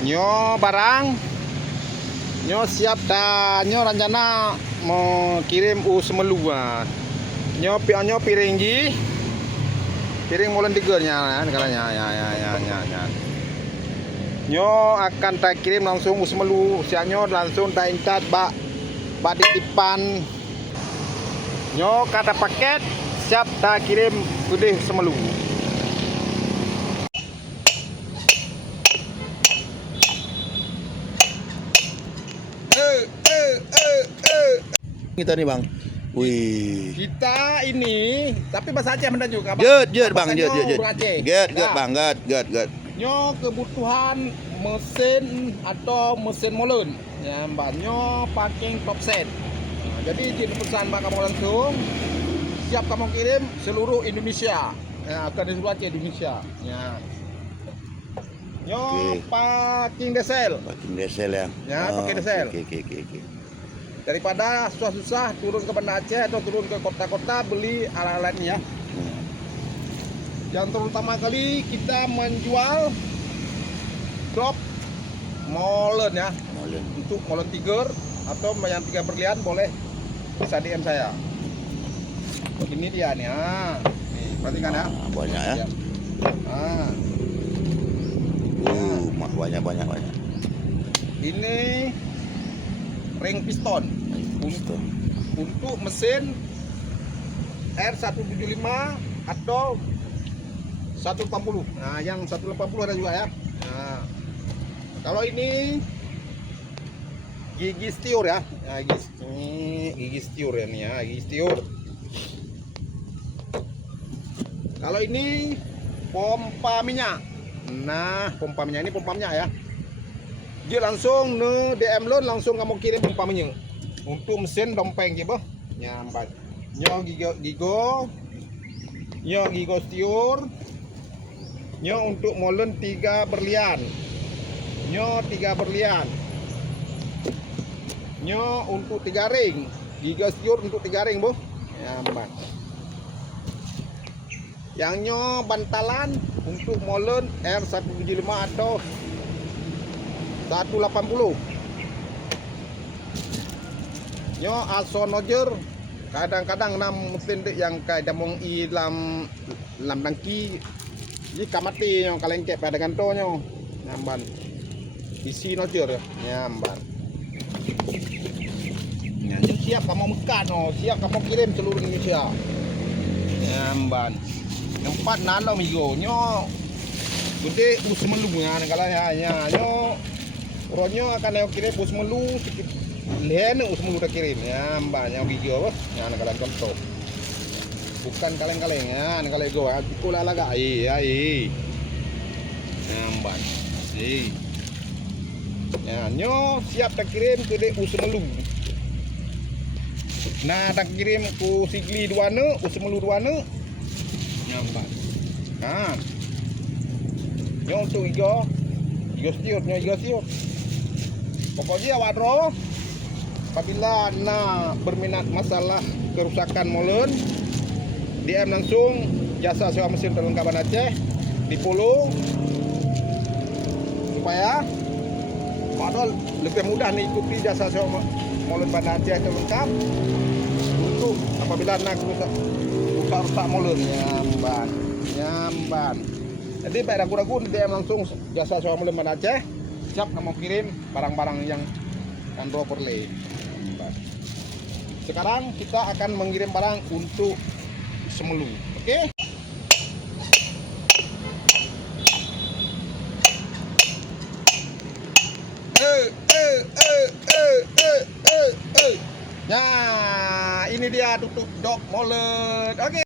Nyo barang, nyo siap dah, nyo rencana mau kirim semelua. Nyo piring ji, piring molen tigernya, kalanya ya. Nyo akan tak kirim langsung semelu, siapnya langsung tak intat bak titipan. Nyo kata paket siap tak kirim kudih semelu. Kita nih bang, wih. Kita ini, tapi bahasa Aceh benar juga. Jut bang, jut. Bang, gut. Nyo kebutuhan mesin atau mesin molen, ya mbak. Nyo pakai top set. Nah, jadi di perusahaan mbak kamu langsung siap kamu kirim seluruh Indonesia. Ya, akan di seluruh Aceh Indonesia. Ya. Nyo pakai diesel. Pakai diesel ya. Ya, pakai diesel. Oke. Daripada susah-susah turun ke Banda Aceh atau turun ke kota-kota beli alat-alatnya. Yang terutama kali kita menjual drop molen ya. Untuk molen tiger atau yang 3 berlian boleh bisa DM saya. Ini dia nih. Nih, perhatikan ya. Banyak ya. Banyak. Ini ring piston. Untuk mesin R175 atau 180. Nah, yang 180 ada juga ya. Nah, kalau ini gigi setiur ya. Nah, gigi setiur ya nih ya, gigi setiur. Kalau ini pompa minyak. Nah, pompa minyak ini pompa minyak ya. Dia langsung DM loan langsung kamu kirim pompa minyak. Untuk mesin dompeng gitu. Nyambat. Nyo gigo setiur. Nyo untuk molen 3 berlian. Nyo 3 berlian. Nyo untuk 3 ring. Giga setiur untuk 3 ring, Bu. Nyambat. Yang nyo bantalan untuk molen R175 atau 180. Nyo aso nojer kadang-kadang mesin yang kayak damong i lam dangki ji kamati yang kalian kayak pada gantonyo nyamban isi nojer ya nyamban. Nyanyi siap kamu mekan siap kamu kirim seluruh Indonesia nyamban. Yang 4 nano migo nyo gede usmelu ya kalanya nyo ronyo akan yang kirim usmelu sedikit lihat usmelu udah kirim ya mbak yang video ya kalian contoh bukan kaleng-kaleng ya kalian gua kula laga ya mbak sih ya nyo siap tak kirim ke usmelu. Nah tak kirim ku sigli 2 usmelu 2 nyambat. Nah nyo untuk igo setiur pokoknya wadro apabila berminat masalah kerusakan molen DM langsung jasa sewa mesin terlengkap Banda Aceh di follow supaya modal lebih mudah nih ikuti jasa sewa molen Banda Aceh terlengkap untuk apabila rusak molen nyamban. Jadi baik ragu-ragu DM langsung jasa sewa molen Banda Aceh siap kamu kirim barang-barang yang kandro perle. Sekarang kita akan mengirim barang untuk semelu. Oke? Nah, ini dia tutup dok molen. Oke.